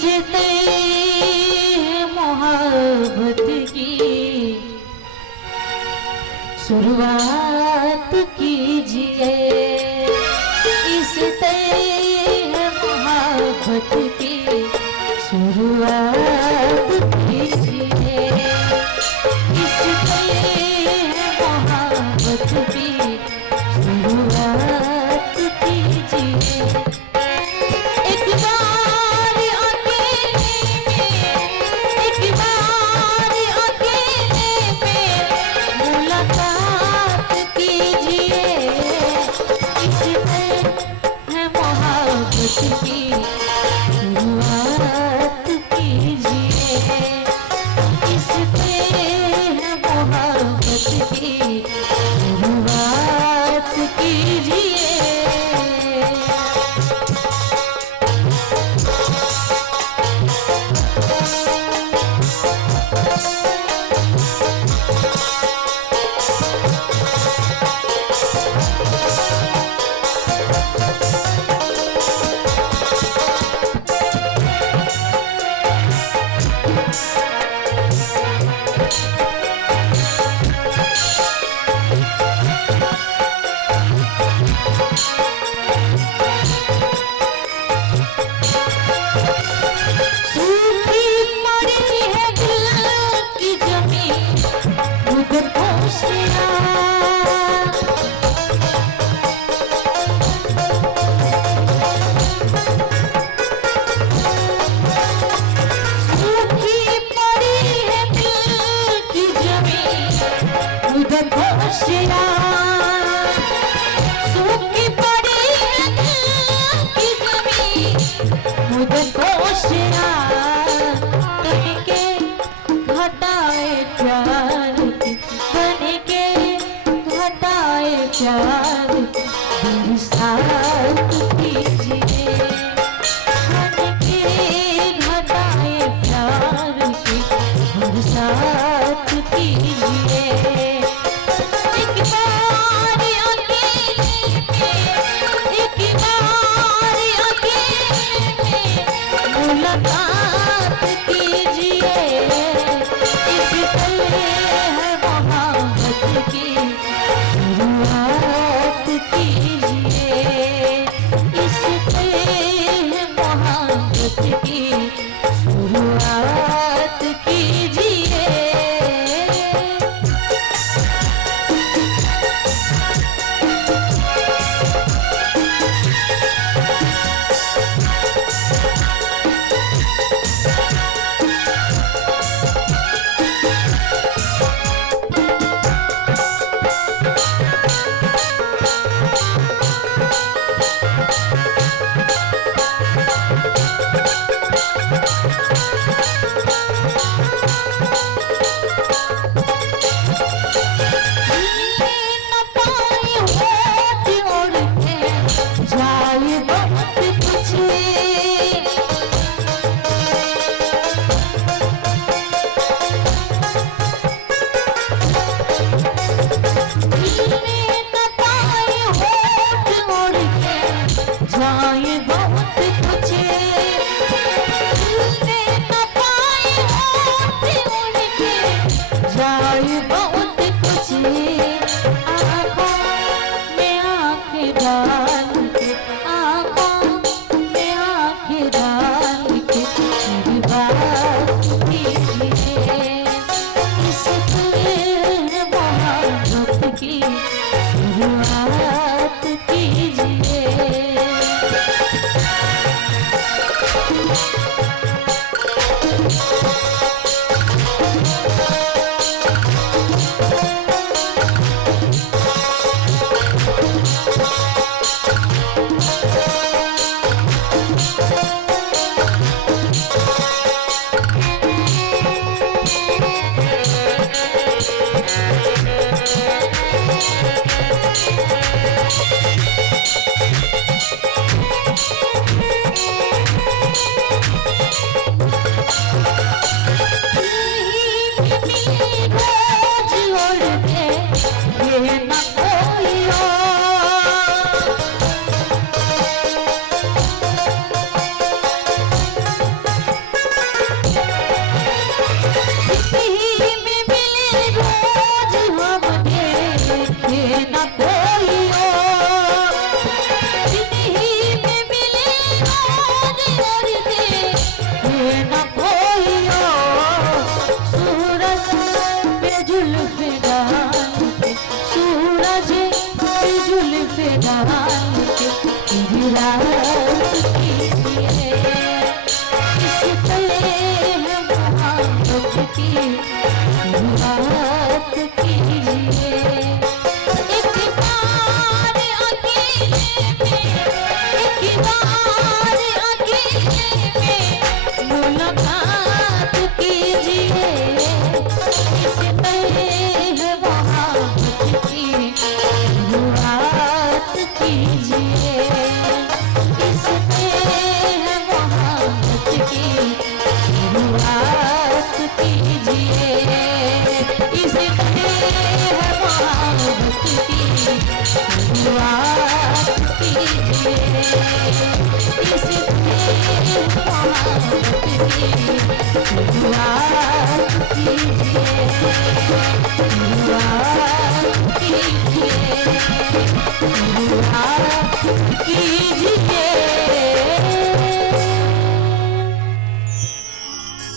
इससे मोहब्बत की शुरुआत कीजिए, इससे मोहब्बत की शुरुआत कीजिए, इससे मोहब्बत की शुरुआत कीजिए। एक बार अकेले में मुलाकात कीजिए, इससे है मोहब्बत की शुरुआत कीजिए, इससे है मोहब्बत की शुरुआत कीजिए। प्यार बरसात कीजिए, मन के घटाए प्यार की बरसात कीजिए। एक बार अकेले में मुलाकात कीजिए, इससे है मोहब्बत की शुरुआत कीजिए, इससे है मोहब्बत की शुरुआत कीजिए। की बात कीजिए। एक बार अकेले में, एक बार अकेले में मुलाकात कीजिए। इस तरह मोहब्बत की बात कीजिए। इस तरह मोहब्बत की बात कीजिए। इस तरह मोहब्बत की बात कीजिए। इस तरह मोहब्बत की बात कीजिए।